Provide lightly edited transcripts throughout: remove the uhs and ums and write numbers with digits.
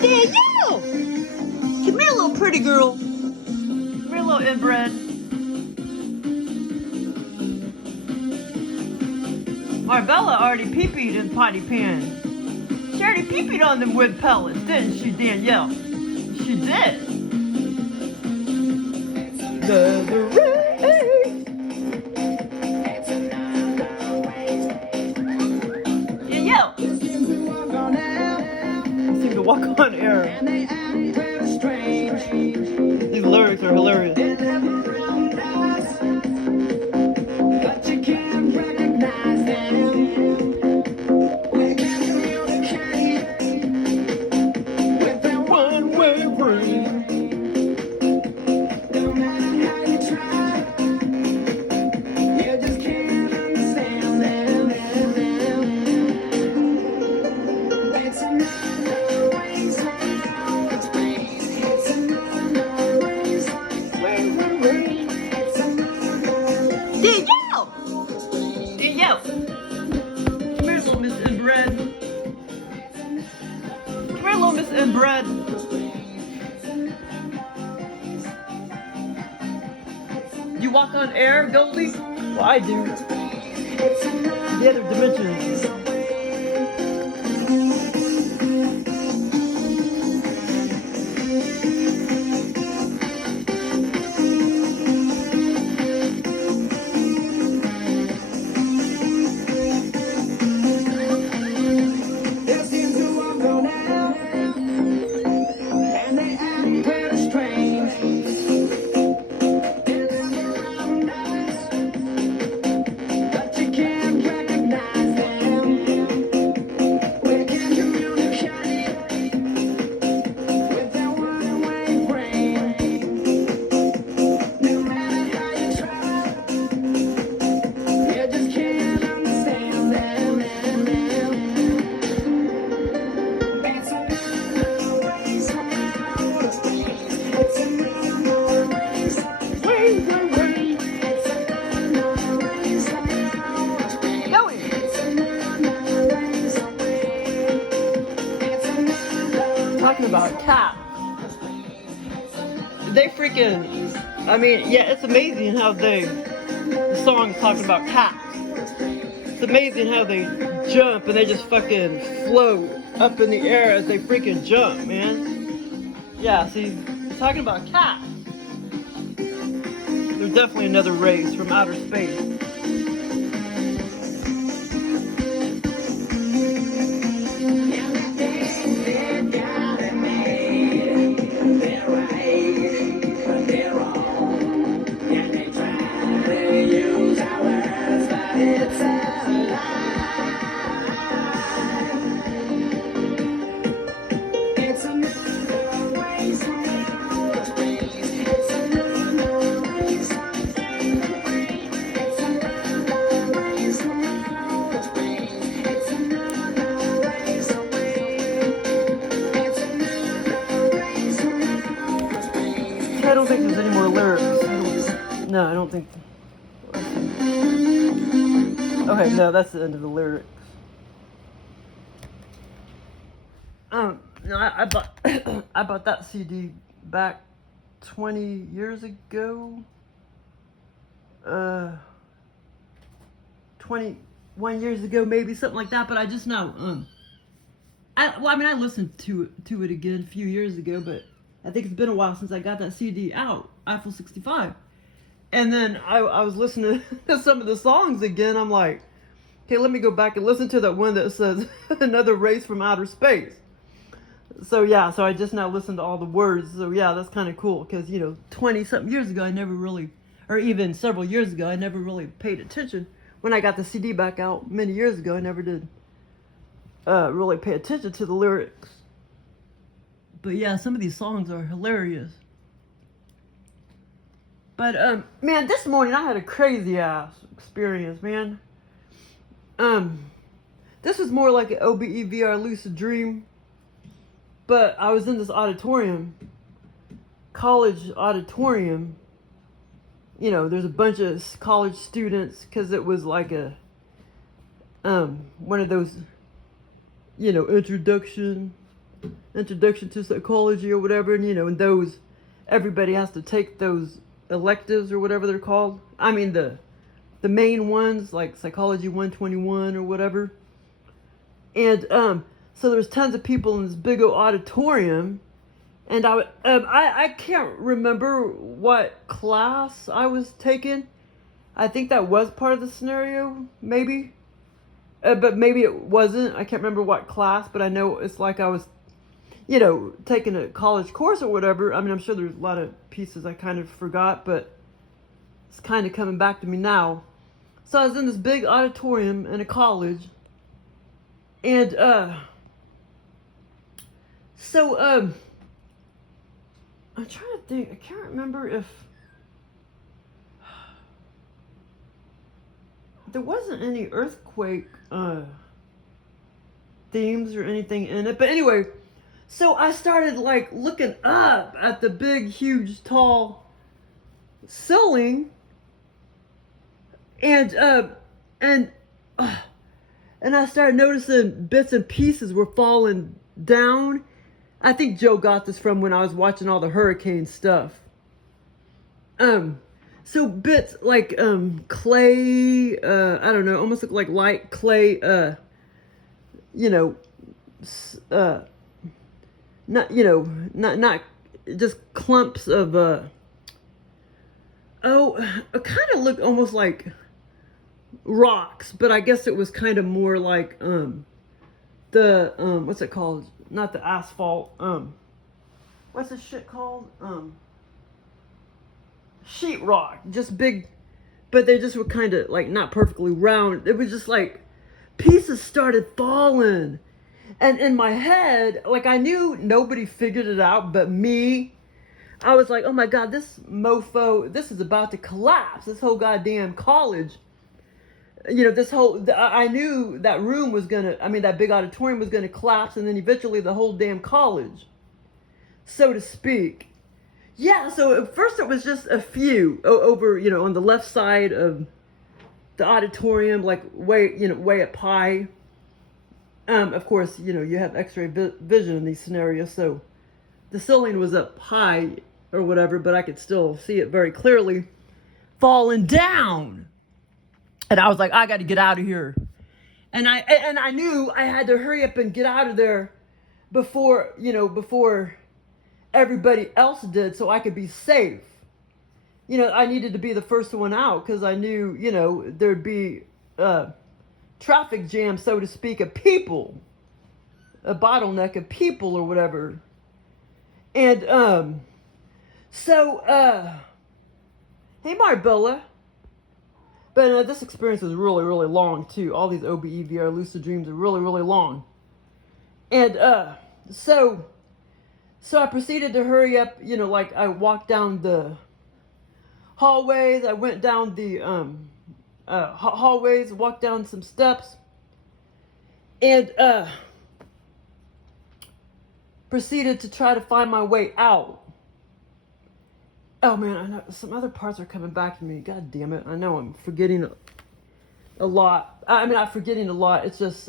Danielle! Come here, little pretty girl. Come here, little inbred. My Bella already pee-peed in potty pan. She already pee-peed on them wood pellets, didn't she, Danielle? She did. Another race. Danielle. I seem to walk on air. These lyrics are hilarious. But you can't recognize them. We can communicate with that one-way brain. No matter how you try, you just can't understand them. It's another race around space. It's another race around space. It's another. Danielle! Danielle! Come here, little Miss Inbred. Come here, little Miss Inbred. You walk on air, Goldie? Well, I do. The other dimensions. Talking about cats. They freaking, I mean, yeah, it's amazing how the song is talking about cats. It's amazing how they jump and they just fucking float up in the air as they freaking jump, man. Yeah, see, it's talking about cats. They're definitely another race from outer space. I don't think there's any more lyrics. No, I don't think. Okay, no, that's the end of the lyrics. No, I bought I bought that CD back 20 years ago. 21 years ago, maybe something like that. But I just know. I listened to it again a few years ago, but I think it's been a while since I got that CD out, Eiffel 65. And then I was listening to some of the songs again. I'm like, okay, let me go back and listen to that one that says another race from outer space. So yeah, so I just now listened to all the words. So yeah, that's kind of cool because, 20-something years ago, I never really, or even several years ago, I never really paid attention. When I got the CD back out many years ago, I never did really pay attention to the lyrics. But yeah, some of these songs are hilarious. But man, this morning I had a crazy ass experience, man. This was more like an OBE VR lucid dream. But I was in this auditorium, college auditorium. There's a bunch of college students because it was like a one of those, introduction Introduction to Psychology or whatever, and and those, everybody has to take those electives or whatever they're called. I mean the main ones, like Psychology 121 or whatever. And so there's tons of people in this big old auditorium, and I can't remember what class I was taking. I think that was part of the scenario, maybe. But maybe it wasn't. I can't remember what class, but I know it's like I was, taking a college course or whatever. I mean, I'm sure there's a lot of pieces I kind of forgot, but it's kind of coming back to me now. So I was in this big auditorium in a college, and I'm trying to think. I can't remember if there wasn't any earthquake themes or anything in it. But anyway, so I started like looking up at the big, huge, tall ceiling, and I started noticing bits and pieces were falling down. I think Joe got this from when I was watching all the hurricane stuff. So bits like clay, I don't know, almost look like light clay, not just clumps of it kind of looked almost like rocks, but I guess it was kind of more like the what's it called? Not the asphalt. What's this shit called? Sheetrock. Just big, but they just were kind of like not perfectly round. It was just like pieces started falling, and in my head, like I knew nobody figured it out but me. I was like, oh my god, this mofo, this is about to collapse. This whole goddamn college. I knew that room was that big auditorium was gonna collapse, and then eventually the whole damn college, so to speak. Yeah, so at first it was just a few over, on the left side of the auditorium, like way up high. Of course, you have x-ray vision in these scenarios, so the ceiling was up high or whatever, but I could still see it very clearly falling down. And I was like, I got to get out of here. And I knew I had to hurry up and get out of there before everybody else did, so I could be safe. I needed to be the first one out because I knew, there'd be traffic jam, so to speak, of people, a bottleneck of people or whatever. And hey Marbella. But this experience was really, really long too. All these OBE VR lucid dreams are really, really long. And so I proceeded to hurry up, like I walked down the hallways. I went down the hallways, walked down some steps, and proceeded to try to find my way out. Oh man, I know some other parts are coming back to me. God damn it. I know I'm forgetting a lot. I mean, I'm forgetting a lot. It's just,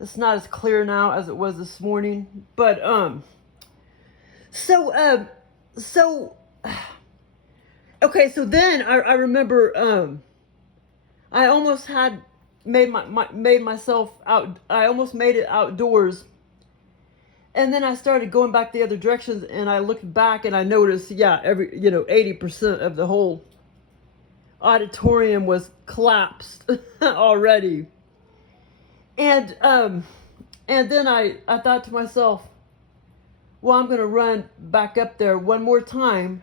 it's not as clear now as it was this morning. But, okay, so then I remember, I almost had made myself out. I almost made it outdoors. And then I started going back the other directions, and I looked back and I noticed, 80% of the whole auditorium was collapsed already. And then I thought to myself, well, I'm going to run back up there one more time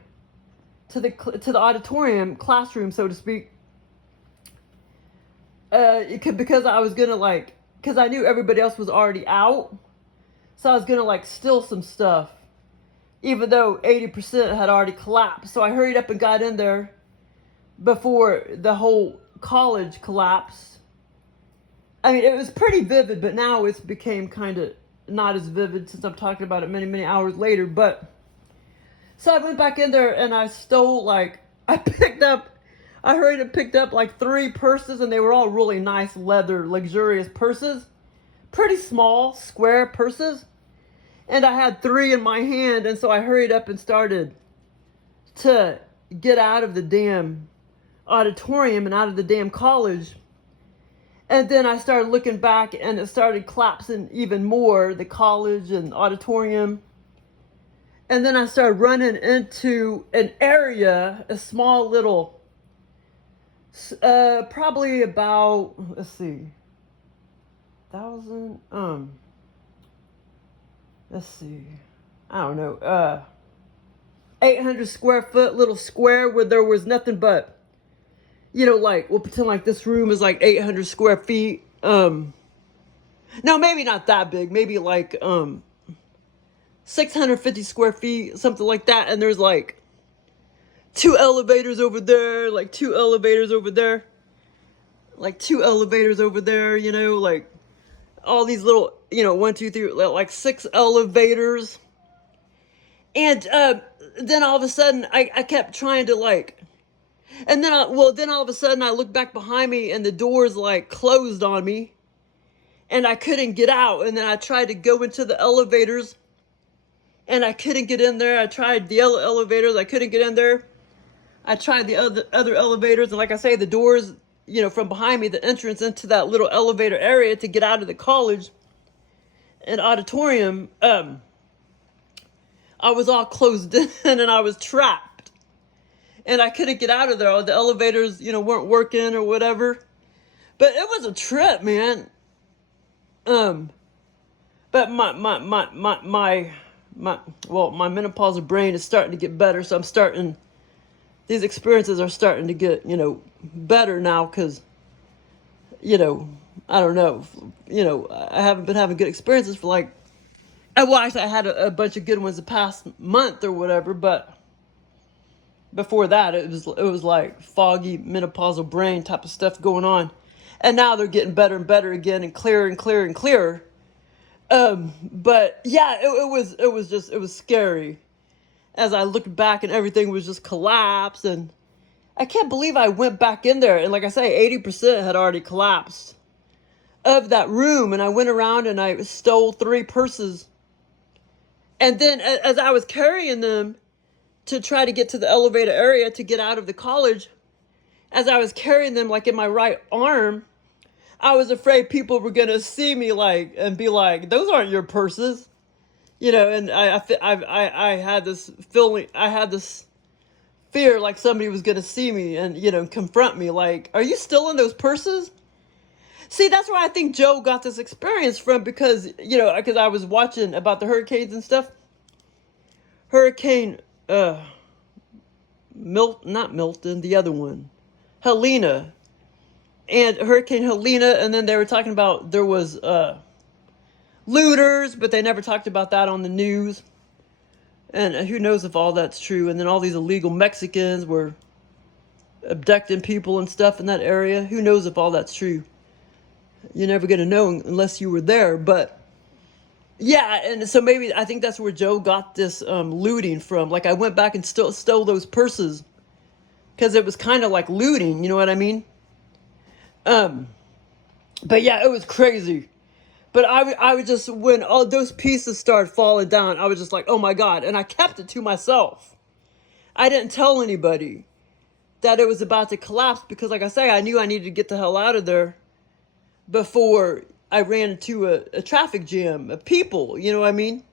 to the auditorium, classroom, so to speak. Because I was going to because I knew everybody else was already out. So I was going to steal some stuff, even though 80% had already collapsed. So I hurried up and got in there before the whole college collapsed. I mean, it was pretty vivid, but now it's became kind of not as vivid since I'm talking about it many, many hours later. But so I went back in there and I stole I hurried and picked up 3 purses, and they were all really nice leather, luxurious purses. Pretty small, square purses. And I had 3 in my hand, and so I hurried up and started to get out of the damn auditorium and out of the damn college. And then I started looking back, and it started collapsing even more, the college and auditorium. And then I started running into an area, a small little, probably about, let's see, 1,000, let's see, I don't know, 800 square foot little square where there was nothing but, you know, like, we'll pretend like this room is like 800 square feet. No, maybe not that big. Maybe like 650 square feet, something like that. And there's like 2 elevators over there, like 2 elevators over there, like 2 elevators over there, you know, like all these little, you know, 1, 2, 3, like 6 elevators. And then all of a sudden I kept trying to like, and then then all of a sudden I looked back behind me and the doors like closed on me and I couldn't get out. And then I tried to go into the elevators and I couldn't get in there. I tried the elevators, I couldn't get in there. I tried the other elevators, and like I say, the doors, you know, from behind me, the entrance into that little elevator area to get out of the college and auditorium, I was all closed in and I was trapped. And I couldn't get out of there. The elevators, you know, weren't working or whatever. But it was a trip, man. But my menopausal brain is starting to get better, so these experiences are starting to get, you know, better now because, you know, I don't know, you know, I haven't been having good experiences for like, well, actually I had a bunch of good ones the past month or whatever, but before that it was like foggy menopausal brain type of stuff going on. And now they're getting better and better again and clearer and clearer and clearer. But yeah, it was scary as I looked back and everything was just collapsed. And I can't believe I went back in there. And like I say, 80% had already collapsed of that room. And I went around and I stole 3 purses. And then as I was carrying them to try to get to the elevator area to get out of the college, as I was carrying them like in my right arm, I was afraid people were going to see me like and be like, those aren't your purses. You know, and I had this feeling, I had this fear like somebody was going to see me and, you know, confront me like, are you still in those purses? See, that's where I think Joe got this experience from because, you know, because I was watching about the hurricanes and stuff. Hurricane, not Milton, the other one, Helena. And Hurricane Helena, and then they were talking about there was looters, but they never talked about that on the news. And who knows if all that's true. And then all these illegal Mexicans were abducting people and stuff in that area. Who knows if all that's true. You're never going to know unless you were there. But yeah, and so maybe I think that's where Joe got this looting from. Like I went back and stole those purses because it was kind of like looting, you know what I mean? But yeah, it was crazy. But I was just, when all those pieces started falling down, I was just like, oh my God. And I kept it to myself. I didn't tell anybody that it was about to collapse because like I say, I knew I needed to get the hell out of there before I ran into a traffic jam of people, you know what I mean?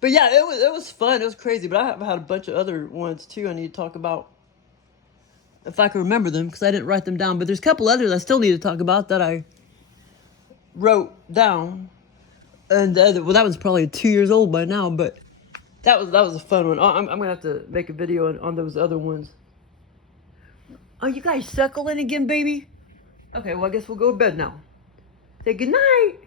But yeah, it was fun. It was crazy. But I have had a bunch of other ones too I need to talk about. If I can remember them, because I didn't write them down. But there's a couple others I still need to talk about that I wrote down. And well, that one's probably 2 years old by now, but that was a fun one. I'm going to have to make a video on those other ones. Are you guys suckling again, baby? Okay, well, I guess we'll go to bed now. Say goodnight.